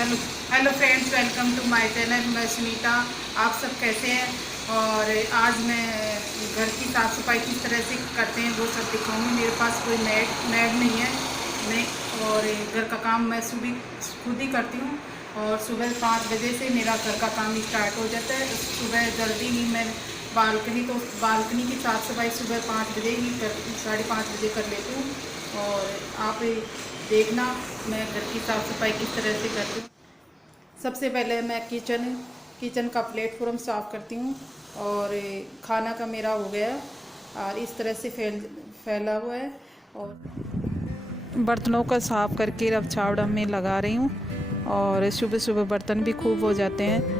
Hello hello friends, welcome to my channel. मैं सुनीता। आप सब कैसे हैं? और आज मैं घर की साफ़ सफाई किस तरह से करते हैं वो सब दिखाऊंगी। मेरे पास कोई मैड नहीं है। मैं और घर का काम मैं सुबह खुद ही करती हूँ। और सुबह 5 बजे से मेरा घर का काम स्टार्ट हो जाता है। सुबह जल्दी ही मैं बालकनी की साफ़ सफाई सुबह 5 बजे ही 5:30 बजे कर लेती हूँ। और आप देखना मैं घर की साफ़ सफाई किस तरह से करती हूँ। सबसे पहले मैं किचन का प्लेटफॉर्म साफ़ करती हूँ। और खाना का मेरा हो गया और इस तरह से फैला हुआ है। और बर्तनों का साफ़ करके अब छावड़ा में लगा रही हूँ। और सुबह सुबह बर्तन भी खूब हो जाते हैं।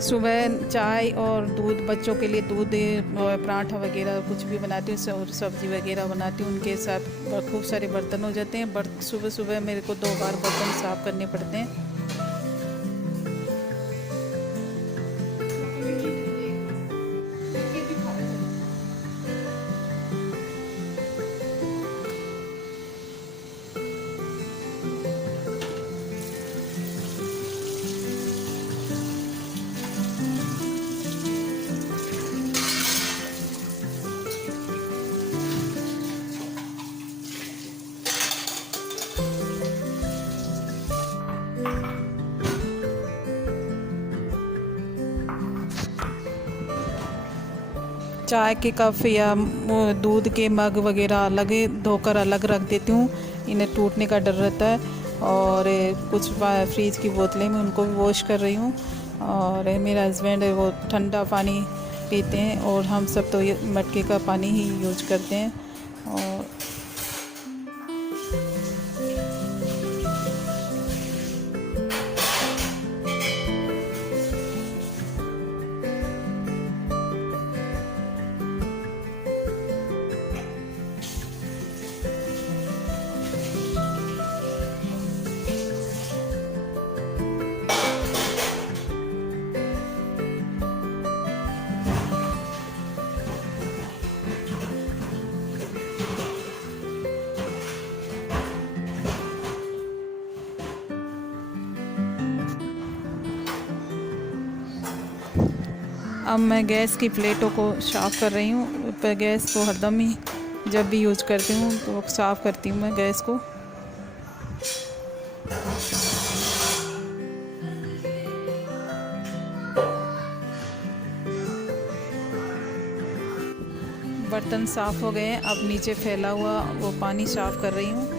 सुबह चाय और दूध, बच्चों के लिए दूध और पराठा वगैरह कुछ भी बनाती हूँ और सब्ज़ी वगैरह बनाती हूँ। उनके साथ खूब सारे बर्तन हो जाते हैं। सुबह सुबह मेरे को 2 बार बर्तन साफ़ करने पड़ते हैं। चाय के कप या दूध के मग वगैरह अलग धोकर अलग रख देती हूँ। इन्हें टूटने का डर रहता है। और कुछ फ्रीज की बोतलें में उनको भी वॉश कर रही हूँ। और मेरा हस्बैंड वो ठंडा पानी पीते हैं और हम सब तो ये मटके का पानी ही यूज करते हैं। और अब मैं गैस की प्लेटों को साफ़ कर रही हूँ। पर गैस को हरदम ही जब भी यूज करती हूँ तो साफ़ करती हूँ मैं गैस को। बर्तन साफ़ हो गए हैं। अब नीचे फैला हुआ वो पानी साफ़ कर रही हूँ।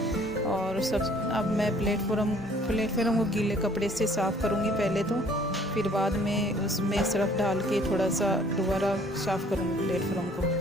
और सब अब मैं प्लेटफॉर्म को गीले कपड़े से साफ़ करूँगी पहले तो। फिर बाद में उसमें सर्फ डाल के थोड़ा सा दोबारा साफ़ करूँगी प्लेटफॉर्म को।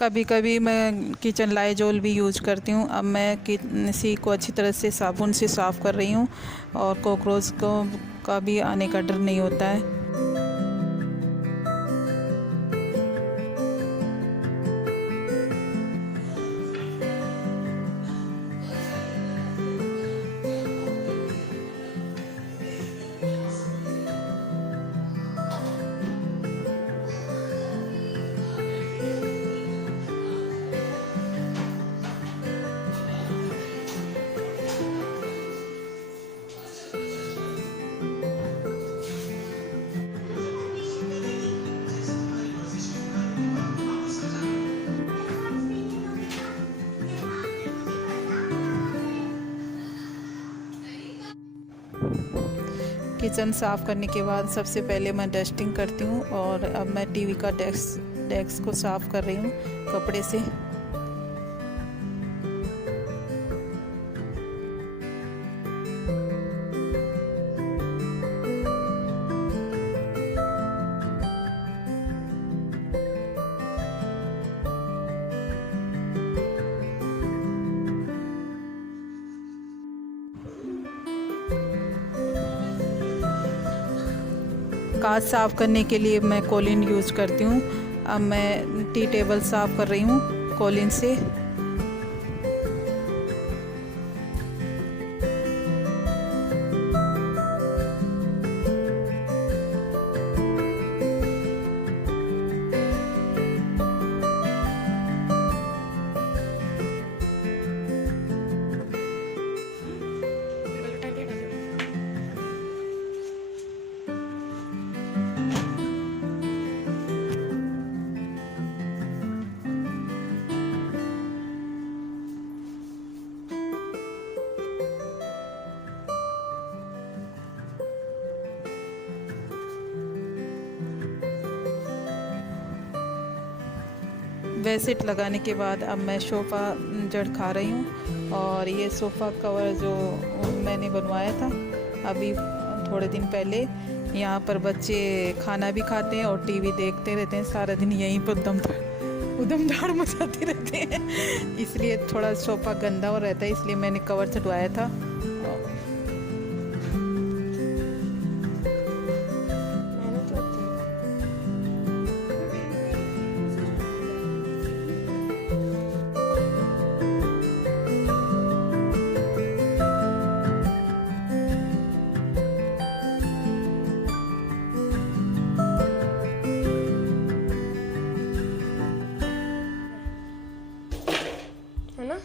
कभी कभी मैं किचन लाइजॉल भी यूज करती हूँ। अब मैं किसी को अच्छी तरह से साबुन से साफ़ कर रही हूँ। और कॉकरोच को का भी आने का डर नहीं होता है। किचन साफ़ करने के बाद सबसे पहले मैं डस्टिंग करती हूँ। और अब मैं टीवी का डेस्क को साफ़ कर रही हूँ कपड़े से। कांच साफ़ करने के लिए मैं कोलिन यूज़ करती हूँ। अब मैं टी टेबल साफ़ कर रही हूँ कोलिन से। बेडशीट लगाने के बाद अब मैं सोफ़ा जड़ खा रही हूँ। और ये सोफ़ा कवर जो मैंने बनवाया था अभी थोड़े दिन पहले, यहाँ पर बच्चे खाना भी खाते हैं और टीवी देखते रहते हैं सारा दिन, यहीं पर उधम धाड़ मचाते रहते हैं। इसलिए थोड़ा सोफ़ा गंदा हो रहता है, इसलिए मैंने कवर चढ़वाया था। है ना?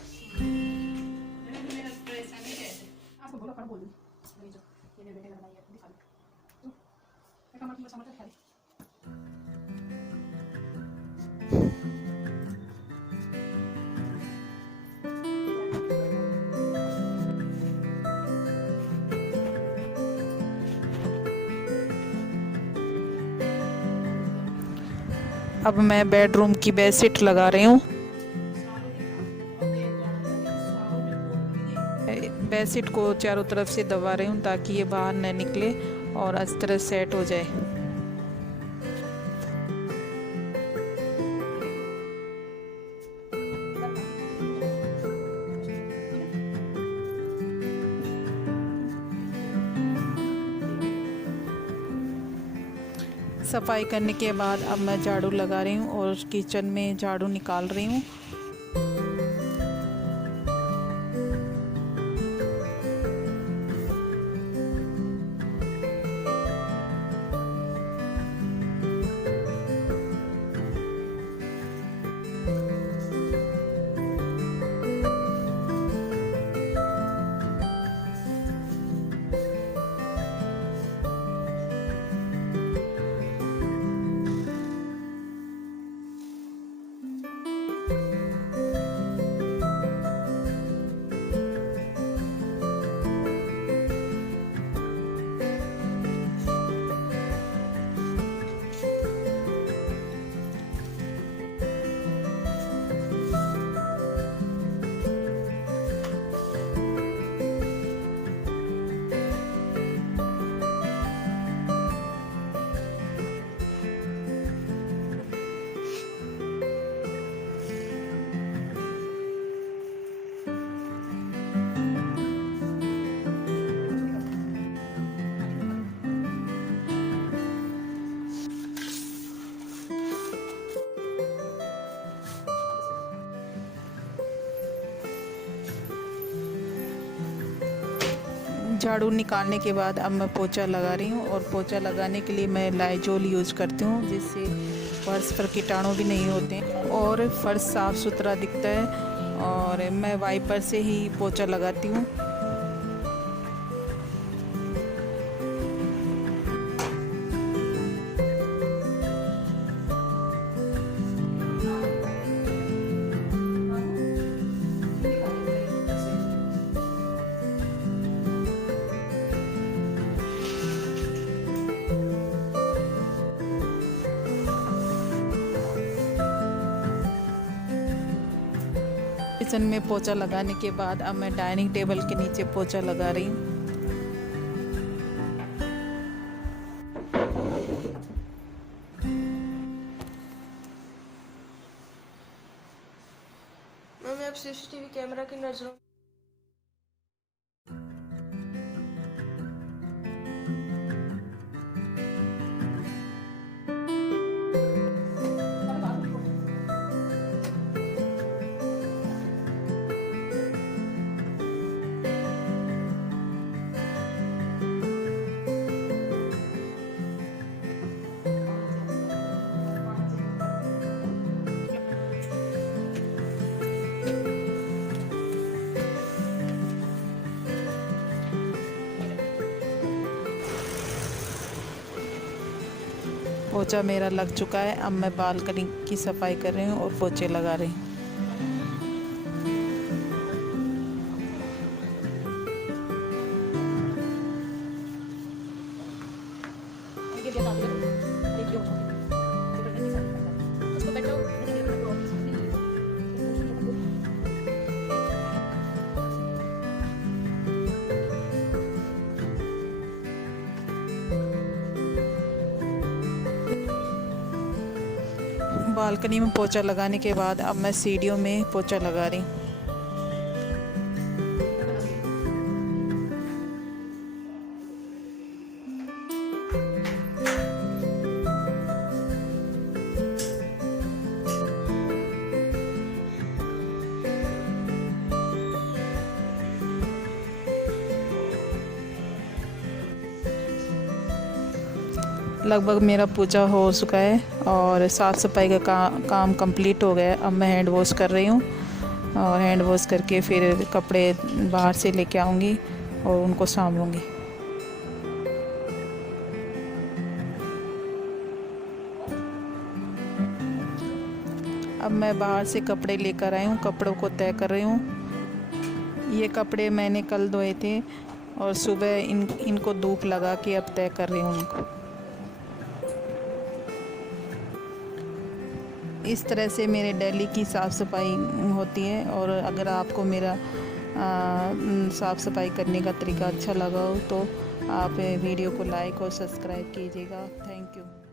अब मैं बेडरूम की बेडशीट लगा रही हूँ। बेडशीट को चारों तरफ से दबा रही हूँ ताकि ये बाहर न निकले और अच्छी तरह सेट हो जाए। सफाई करने के बाद अब मैं झाड़ू लगा रही हूँ और किचन में झाड़ू निकाल रही हूँ। झाड़ू निकालने के बाद अब मैं पोछा लगा रही हूँ और पोछा लगाने के लिए मैं लाइजोल यूज़ करती हूँ, जिससे फर्श पर कीटाणु भी नहीं होते और फर्श साफ़ सुथरा दिखता है। और मैं वाइपर से ही पोछा लगाती हूँ। किचन में पोछा लगाने के बाद अब मैं डाइनिंग टेबल के नीचे पोछा लगा रही हूँ। मैं अब सीसीटीवी कैमरा की नजरों पोछा मेरा लग चुका है। अब मैं बालकनी की सफाई कर रही हूँ और पोछे लगा रही हूँ। बालकनी में पोछा लगाने के बाद अब मैं सीढ़ियों में पोछा लगा रही हूँ। लगभग मेरा पोछा हो चुका है और साफ़ सफाई का काम कंप्लीट हो गया है। अब मैं हैंड वॉश कर रही हूँ और हैंड वॉश करके फिर कपड़े बाहर से लेके आऊँगी और उनको सामूँगी। अब मैं बाहर से कपड़े लेकर आई हूँ, कपड़ों को तय कर रही हूँ। ये कपड़े मैंने कल धोए थे और सुबह इनको धूप लगा के अब तय कर रही हूँ उनको। इस तरह से मेरे डेली की साफ़ सफाई होती है। और अगर आपको मेरा साफ़ सफाई करने का तरीका अच्छा लगा हो तो आप वीडियो को लाइक और सब्सक्राइब कीजिएगा। Thank you.